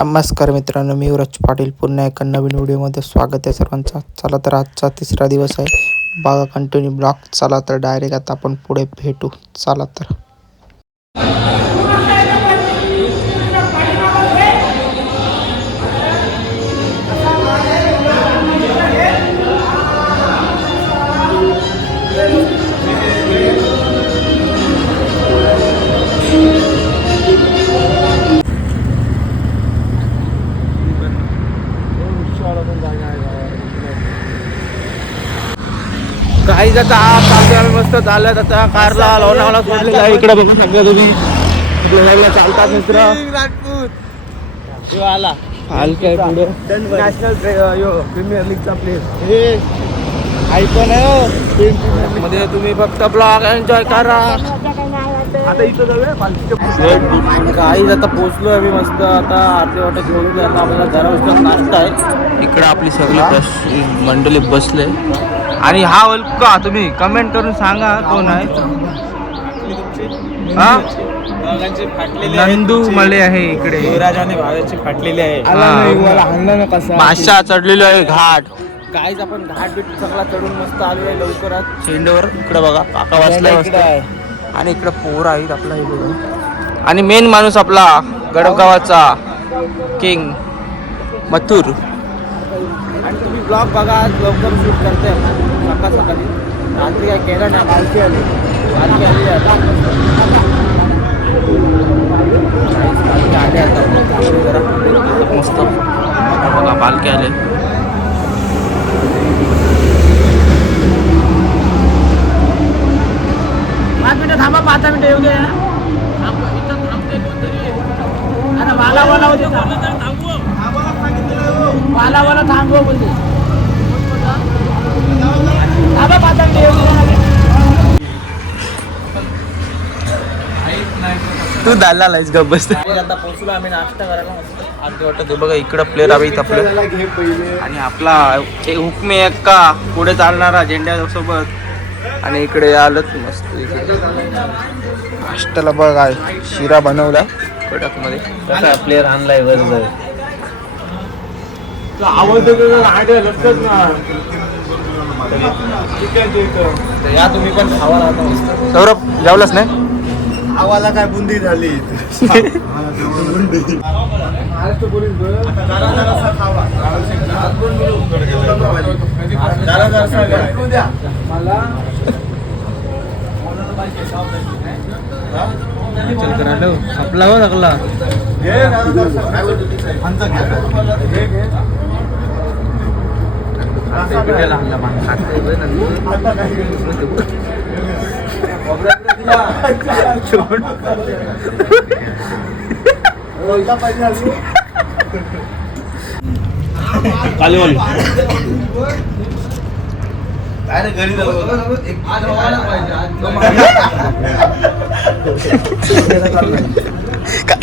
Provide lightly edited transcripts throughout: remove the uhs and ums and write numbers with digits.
नमस्कार मित्रांनो, मी युवराज पाटील पुन्हा एका नवीन व्हिडिओमध्ये स्वागत आहे सर्वांचा. चला तर आजचा तिसरा दिवस आहे. बघा कंटिन्यू ब्लॉग. चला तर डायरेक्ट आता आपण पुढे भेटू. चला तर. काही जाता आम्ही मस्त चालत आता कारला लोणावळा सोडलेला आहे. इकडे बघू शकता तुम्ही आपल्या चालतात मित्र राजपूत आला हलक्या पुढे नॅशनल प्रीमियर लीगचा प्लेअर ऐकून मध्ये तुम्ही फक्त ब्लॉग एन्जॉय करा. आता इथं जाऊया काही आता पोहोचलो आम्ही मस्त. आता आरती वाटत पोहोचलो. आता आपल्याला जरा वाजता नाश्ता आहे. इकडे आपली सगळी मंडळी बसले. आणि हा ओळखा तुम्ही कमेंट करून सांगा कोण आहे. नंदू मळे आहे इकडे. युवराजाने भाव्याची फाटलेली आहे. भाषा चढलेली आहे घाट. काहीच आपण घाट बीट सगळा चढून मस्त आलो आहे लवकरात शेंडवर. इकडे बघा काका वाचला आणि इकडे पोर आहेत आपला हे. आणि मेन माणूस आपला गडगावाचा किंग मथुर. आणि तुम्ही ब्लॉग बघा लवकर शूट करते सकाळ सकाळी. रात्री काय केलं नाही. पालखी आली आले आता जरा मस्त बघा पालखी आले. 5 मिनिटं थांबा. 5 मिनिटं येऊ दे ना. वाला होते वाला थांबव बोलते. थांबा 5 मिनिटं येऊ दे. तू दाला लाईस गप बस. आता पोहोचलो आम्ही नाश्ता करायला मस्त. आरती वाटत बघा इकडं प्लेअर आम्ही आपलं आणि आपला हुकमे एक्का पुढे चालणारा झेंड्यासोबत. आणि इकडे आलंच मस्त. नाश्त्याला बघा शिरा बनवला कडक मध्ये. कसा प्लेअर आणलाय बरोबर. या तुम्ही पण खावा राहता मस्त. सौरभ जेवलाच नाही. आवाला काय बुंदी झाली. महाराष्ट्र पोलीस जरा खावा. मला आपला हो लागला.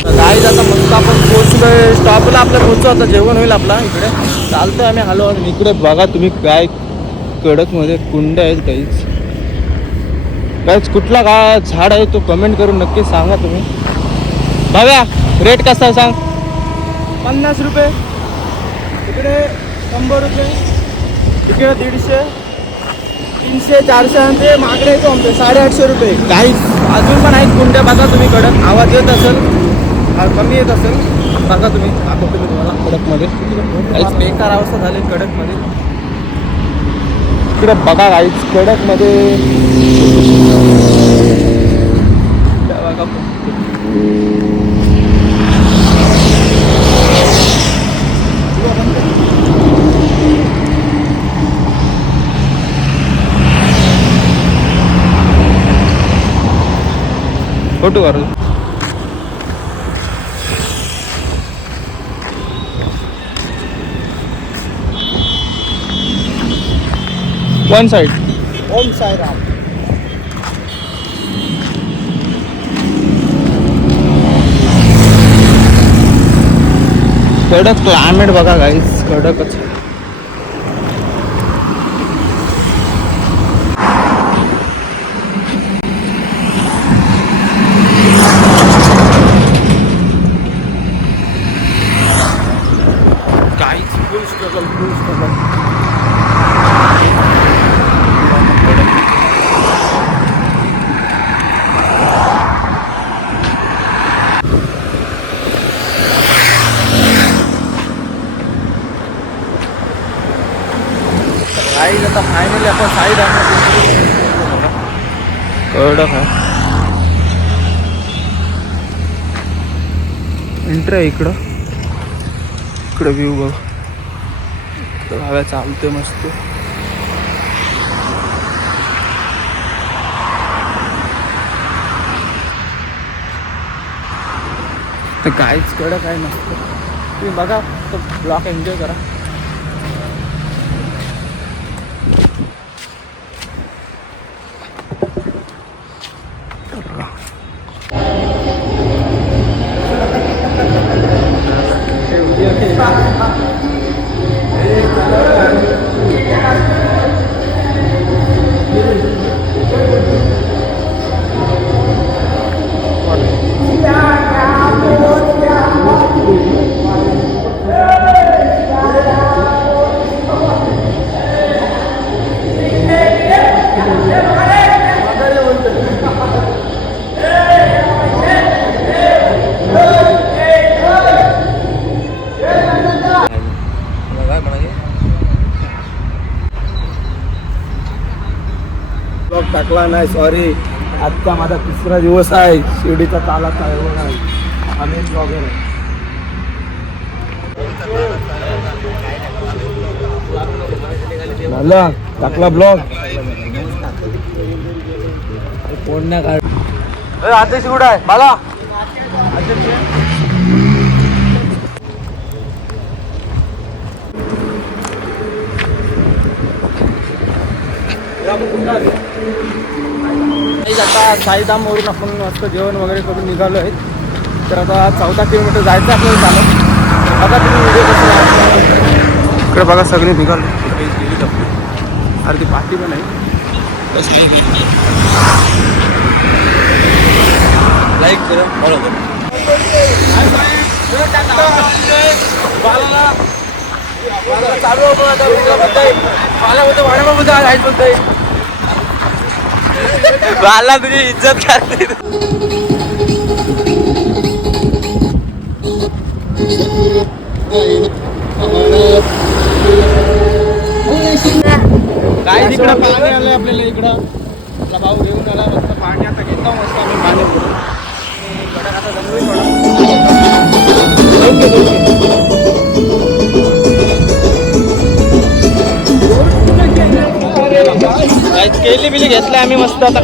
काय आता मस्त आपण पोहोचलोय स्टॉपला. आपल्या पोहोचतो आता. जेवण होईल आपला. इकडे चालतोय आम्ही हॅलो. इकडे बघा तुम्ही काय कडक मध्ये कुंड आहेत. काहीच कुठला काय झाड आहे तो कमेंट करून नक्की सांगा तुम्ही. भाव्या रेट कसा आहे सांग. 50 रुपये इकडे, 100 रुपये इकडे, 150, 300, 400 आणि ते मागडे येतो आमचे 850 रुपये. काहीच अजून पण आहेत कुंड्या. बघा तुम्ही कडक. आवाज येत असेल कमी येत असेल. बघा तुम्ही दाखवतो मी तुम्हाला कडकमध्ये. काहीच बेकार अवस्था झाली कडकमध्ये. इकडे बघा काहीच कडकमध्ये बघा. फोटो करू. One side. ओम साईराम. कडक क्लायमेट बघा गाईस. कडकच. साईड आहे कडक आहे. एंट्री आहे इकडं. इकडं व्ह्यू बघ. हव्या चालतोय मस्त. तर काहीच कडक आहे मस्त. तुम्ही बघा तो ब्लॉक एन्जॉय करा. ब्लॉग टाकला नाही, सॉरी. आजचा माझा 3रा दिवस आहे शिर्डीचा चालाचा आहे. आम्ही ब्लॉगर आहे. झाला टाकला ब्लॉग. कोण नाही काय आदेश कुठं आहे मला. आता साईधामवरून आपण मस्त जेवण वगैरे करून निघालो आहे. तर आता 14 किलोमीटर जायचं आपल्याला चालत. बघा तुम्ही व्हिडिओ कसं. इकडे बघा सगळे निघालो. अरे ती पाठी पण आहे. लाईक करा फॉलो करा. बाला तुझी इज्जत करते. काय तिकडं पाणी आलंय आपल्याला. इकडं आपला भाऊ घेऊन आला मस्त पाणी. आता घेतो मस्त आम्ही पाणी पुढे. आता केली बिली घेतलं आम्ही मस्त. आता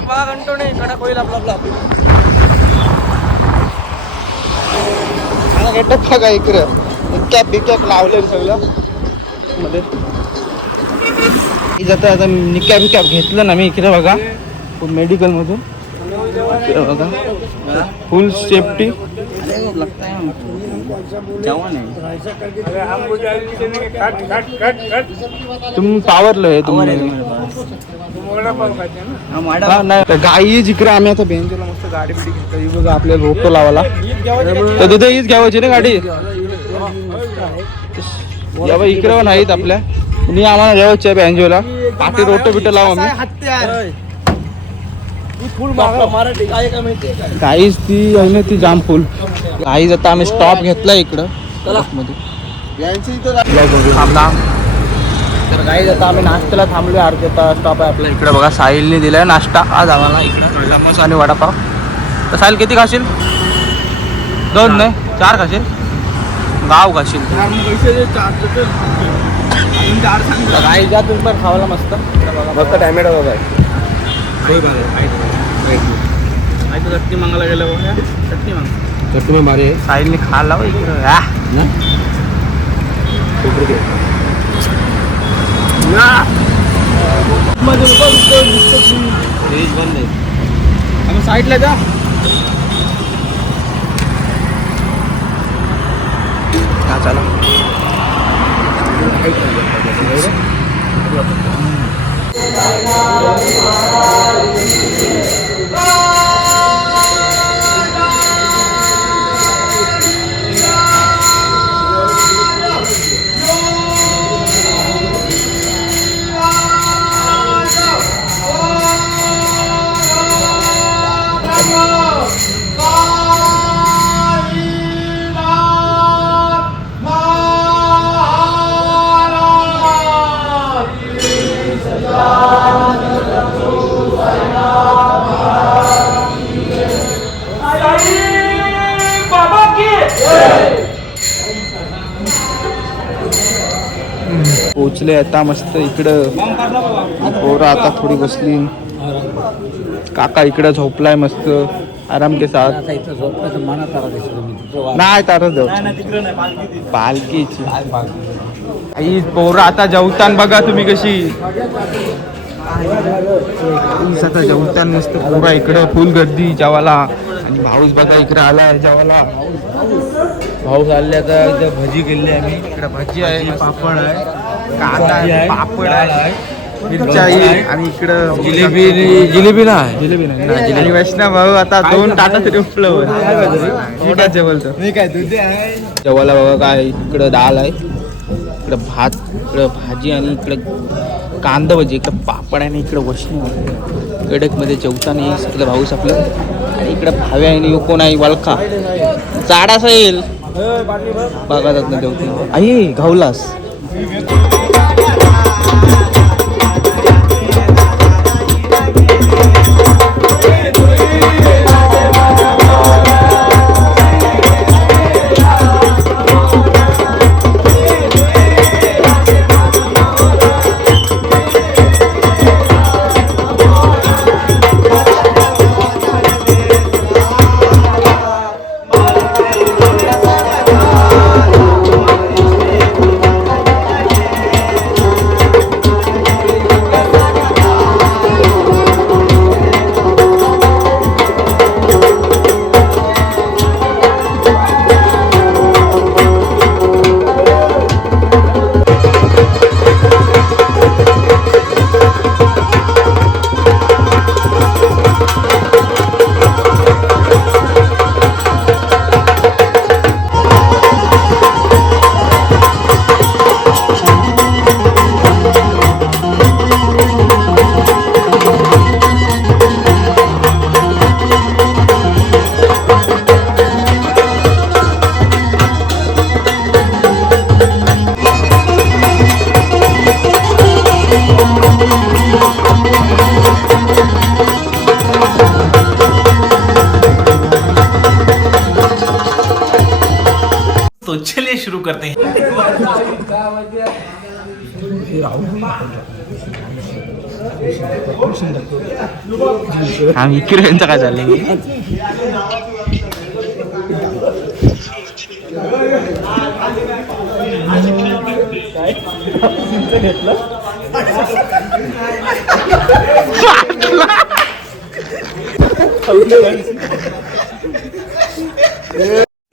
बघा घंटो नाही कडक होईल आपला ब्लॉक. घेतात बघा इकडं कॅप बिकॅप लावले सगळं मध्ये. जातं आता निकॅप बिकॅप घेतलं ना मी. इकडे बघा मेडिकल मधून बघा फुल सेफ्टी. तुम्ही पावरलं आहे गाई जिकडे. आम्ही आता बेंचला मस्त गाडी बिडी घेतली बघा. आपल्याला रोपटो लावायला तर तिथे हीच घ्यावायची ना गाडी. या इकडे पण आहेत आपल्या. मी आम्हाला घ्यावायची आहे बँजोला. पाठी रोटो बिटो लावा आम्ही. गाईच ती आहे ना ती जाम फुल. गाईच आता आम्ही स्टॉप घेतला इकडं मध्ये. तर गाईच आता आम्ही नाश्त्याला थांबलोय. अर्धा स्टॉप आहे आपला. इकडे बघा साहिलने दिलाय नाश्ता आज आम्हाला. इकडे समोसा आणि वडापाव. तर साहिल किती खाशील. 2 नाही 4 खाशील. गाव खाशील. गाई जा तुम्ही पण खावायला मस्त. फक्त टॅमॅटो बघा. चटणी मागायला गेलं बघा. चटणी माग. चटणी मारे साहिलने खायला इकडं. साईडला जा. हा चला. पोचले आता मस्त इकडं. पोरं आता थोडी बसली. काका इकडं झोपलाय मस्त आराम के साथ. नाही तारा जाऊ पालखीची आई पोरं आता जेवतान बघा तुम्ही कशी. आता जेवतान मस्त पोरा इकडं फुल गर्दी जेवायला. आणि भाऊस बघा इकडे आलाय जेवायला. भाऊ आले आता इथं भजी केली आम्ही. इकडे भजी आहे, पापड आहे, कांदा आहे, पापड आहे, मिरची आहे आणि इकडं जिलेबी नाही. जिलेबी नाही. आणि वैष्णव भाऊ आता 2 ताटा तरी उपलं काय जेवलतो मी काय दूध आहे. जेवायला बघा काय इकडं डाळ आहे, इकडं भात, इकडं भाजी आणि इकडं कांदा भजी, इकडं पापड आहे आणि इकडं वैष्णव कडकमध्ये जेवताना येईल सगळं भाऊस आपलं. आणि इकडं भावे आणि कोण आहे वलखा जाड असा येईल बघा जात ना जेवते. आई घावलास तो चलिए शुरू करते हैं. हा विक्री यांचं काय झालं.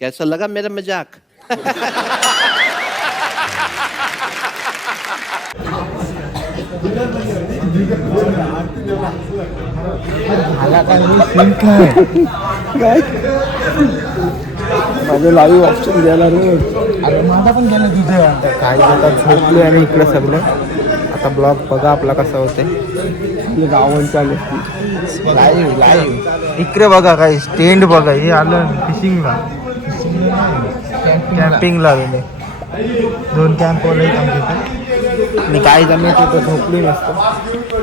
कैसा लगा मेरा मजाक? माझं लाईव्ह ऑप्शन द्यायला रे. अरे माझा पण गेला तुझे काही आता झोपले आणि इकडे सगळं. आता ब्लॉग बघा आपला कसा होते. गावन चालू लाईव्ह इकडे बघा काय स्टँड बघा. हे आलं फिशिंगला कॅम्पिंगला आलेले 2 कॅम्प वाले आमच्या. मी काय जमेल तर झोपली नसतं.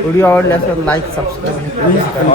व्हिडिओ आवडले असेल लाईक सबस्क्राईब आणि प्लीज करा.